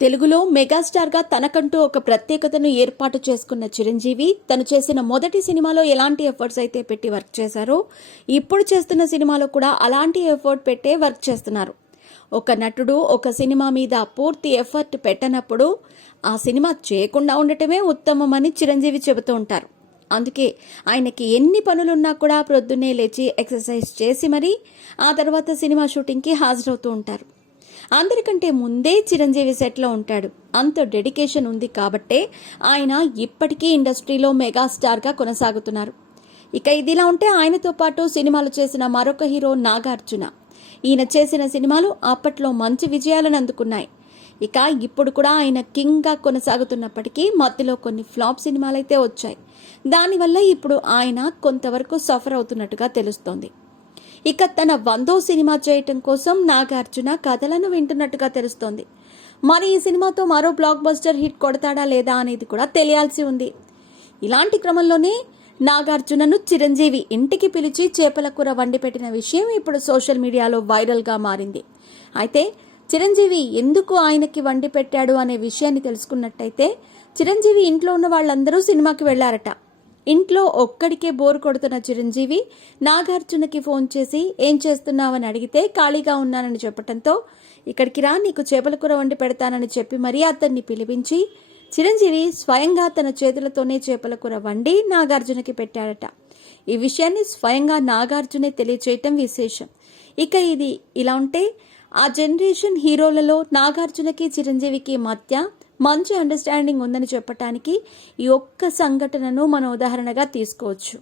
తెలుగులో మెగాస్టార్గా తనకంటూ ఒక ప్రత్యేకతను ఏర్పాటు చేసుకున్న చిరంజీవి తను చేసిన మొదటి సినిమాలో ఎలాంటి ఎఫర్ట్స్ అయితే పెట్టి వర్క్ చేశారో ఇప్పుడు చేస్తున్న సినిమాలో కూడా అలాంటి ఎఫర్ట్ పెట్టే వర్క్ చేస్తున్నారు. ఒక నటుడు ఒక సినిమా మీద పూర్తి ఎఫర్ట్ పెట్టనప్పుడు ఆ సినిమా చేయకుండా ఉండటమే ఉత్తమమని చిరంజీవి చెబుతూ ఉంటారు. అందుకే ఆయనకి ఎన్ని పనులున్నా కూడా ప్రొద్దున్నే లేచి ఎక్సర్సైజ్ చేసి మరీ ఆ తర్వాత సినిమా షూటింగ్కి హాజరవుతూ ఉంటారు. అందరికంటే ముందే చిరంజీవి సెట్లో ఉంటాడు. అంత డెడికేషన్ ఉంది కాబట్టే ఆయన ఇప్పటికీ ఇండస్ట్రీలో మెగాస్టార్గా కొనసాగుతున్నారు. ఇక ఇదిలా ఉంటే ఆయనతో పాటు సినిమాలు చేసిన మరొక హీరో నాగార్జున. ఈయన చేసిన సినిమాలు అప్పట్లో మంచి విజయాలను అందుకున్నాయి. ఇక ఇప్పుడు కూడా ఆయన కింగ్గా కొనసాగుతున్నప్పటికీ మధ్యలో కొన్ని ఫ్లాప్ సినిమాలైతే వచ్చాయి. దానివల్ల ఇప్పుడు ఆయన కొంతవరకు సఫర్ అవుతున్నట్టుగా తెలుస్తోంది. ఇక తన 100వ సినిమా చేయటం కోసం నాగార్జున కథలను వింటున్నట్టుగా తెలుస్తోంది. మరి ఈ సినిమాతో మరో బ్లాక్ బస్టర్ హిట్ కొడతాడా లేదా అనేది కూడా తెలియాల్సి ఉంది. ఇలాంటి క్రమంలోనే నాగార్జునను చిరంజీవి ఇంటికి పిలిచి చేపల కూర వండి పెట్టిన విషయం ఇప్పుడు సోషల్ మీడియాలో వైరల్గా మారింది. అయితే చిరంజీవి ఎందుకు ఆయనకి వండి పెట్టాడు అనే విషయాన్ని తెలుసుకున్నట్టయితే చిరంజీవి ఇంట్లో ఉన్న వాళ్ళందరూ సినిమాకి వెళ్లారట. ఇంట్లో ఒక్కడికే బోర్ కొడుతున్న చిరంజీవి నాగార్జునకి ఫోన్ చేసి ఏం చేస్తున్నావని అడిగితే ఖాళీగా ఉన్నానని చెప్పడంతో ఇక్కడికి రా, నీకు చేపల కూర వండి పెడతానని చెప్పి మరీ అతన్ని పిలిపించి చిరంజీవి స్వయంగా తన చేతులతోనే చేపల కూర వండి నాగార్జునకి పెట్టాడట. ఈ విషయాన్ని స్వయంగా నాగార్జునే తెలియచేయటం విశేషం. ఇక ఇది ఇలా ఉంటే ఆ జనరేషన్ హీరోలలో నాగార్జునకి చిరంజీవికి మధ్య మంచి అండర్స్టాండింగ్ ఉందని చెప్పటానికి ఈ ఒక్క సంఘటనను మనం ఉదాహరణగా తీసుకోవచ్చు.